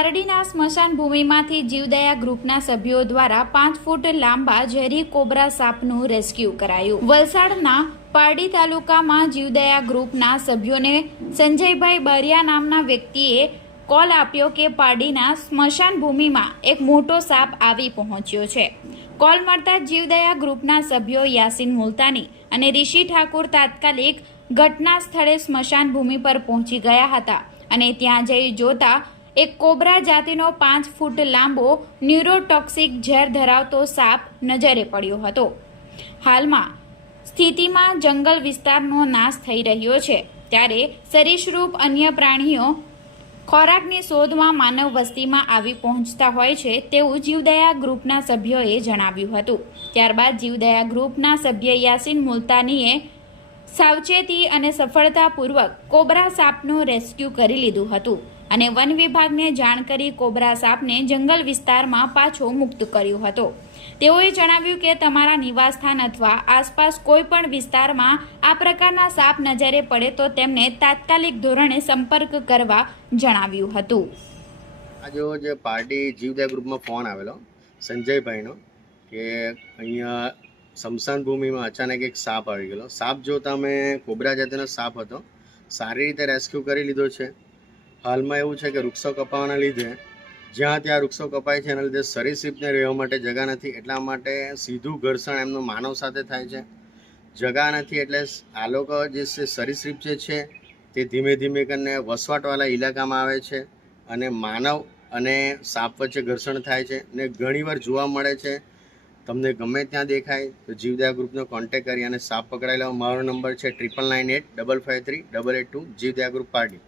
પારડીના સ્મશાન ભૂમિમાંથી જીવદયા ગ્રુપના સભ્યો દ્વારા 5 ફૂટ લાંબા ઝેરી કોબરા સાપનું રેસ્ક્યુ કરાયું। વલસાડના પારડી તાલુકામાં જીવદયા ગ્રુપના સભ્યોને સંજયભાઈ બારિયા નામના વ્યક્તિએ કોલ આપ્યો કે પારડીના સ્મશાન ભૂમિમાં એક મોટો સાપ આવી પહોંચ્યો છે। કોલ મળતા જીવદયા ગ્રુપના સભ્યો યાસીન મુલતાની અને ઋષિ ઠાકુર તાત્કાલિક ઘટના સ્થળે સ્મશાન ભૂમિ પર પહોંચી ગયા હતા અને ત્યાં જઈ જોતા એક કોબરા જાતિનો 5 ફૂટ લાંબો ન્યુરોટોક્સિક ઝેર ધરાવતો સાપ નજરે પડ્યો હતો। હાલમાં સ્થિતિમાં જંગલ વિસ્તારનો નાશ થઈ રહ્યો છે, ત્યારે સરીસૃપ અન્ય પ્રાણીઓ ખોરાકની શોધમાં માનવ વસ્તીમાં આવી પહોંચતા હોય છે તેવું જીવદયા ગ્રુપના સભ્યોએ જણાવ્યું હતું। ત્યારબાદ જીવદયા ગ્રુપના સભ્ય યાસીન મુલતાનીએ સાવચેતી અને સફળતાપૂર્વક કોબરા સાપનું રેસ્ક્યુ કરી લીધું હતું અને વન વિભાગને જાણ કરી કોબરા સાપને જંગલ વિસ્તારમાં પાછો મુક્ત કર્યો હતો। તેઓએ જણાવ્યું કે તમારા નિવાસસ્થાન અથવા આસપાસ કોઈ પણ વિસ્તારમાં આ પ્રકારના સાપ નજરે પડે તો તેમને તાત્કાલિક ધોરણે સંપર્ક કરવા જણાવ્યું હતું। આજે જે પાર્ટી જીવદયા ગ્રુપમાં ફોન આવેલો સંજયભાઈનો કે અહીંયા સ્મશાન ભૂમિમાં અચાનક એક સાપ આવી ગયેલો। સાપ જોતા મેં કોબરા જાતિનો સાપ હતો, સારી રીતે રેસ્ક્યુ કરી લીધો છે। હાલમાં એવું છે કે વૃક્ષો કપાવાના લીધે જ્યાં ત્યાં વૃક્ષો કપાય છે એના લીધે સરીસૃપને રહેવા માટે જગા નથી, એટલા માટે સીધું ઘર્ષણ એમનું માનવ સાથે થાય છે। જગા નથી એટલે આ લોકો જે સરીસૃપ જે છે તે ધીમે ધીમે કરીને વસવાટવાળા ઇલાકામાં આવે છે અને માનવ અને સાપ વચ્ચે ઘર્ષણ થાય છે ને ઘણીવાર જોવા મળે છે। તમને ગમે ત્યાં દેખાય તો જીવદયા ગ્રુપનો કોન્ટેક્ટ કરી અને સાપ પકડાઈ લેવા। મારો નંબર છે 9998553882 જીવદયા ગ્રુપ પાર્ટી।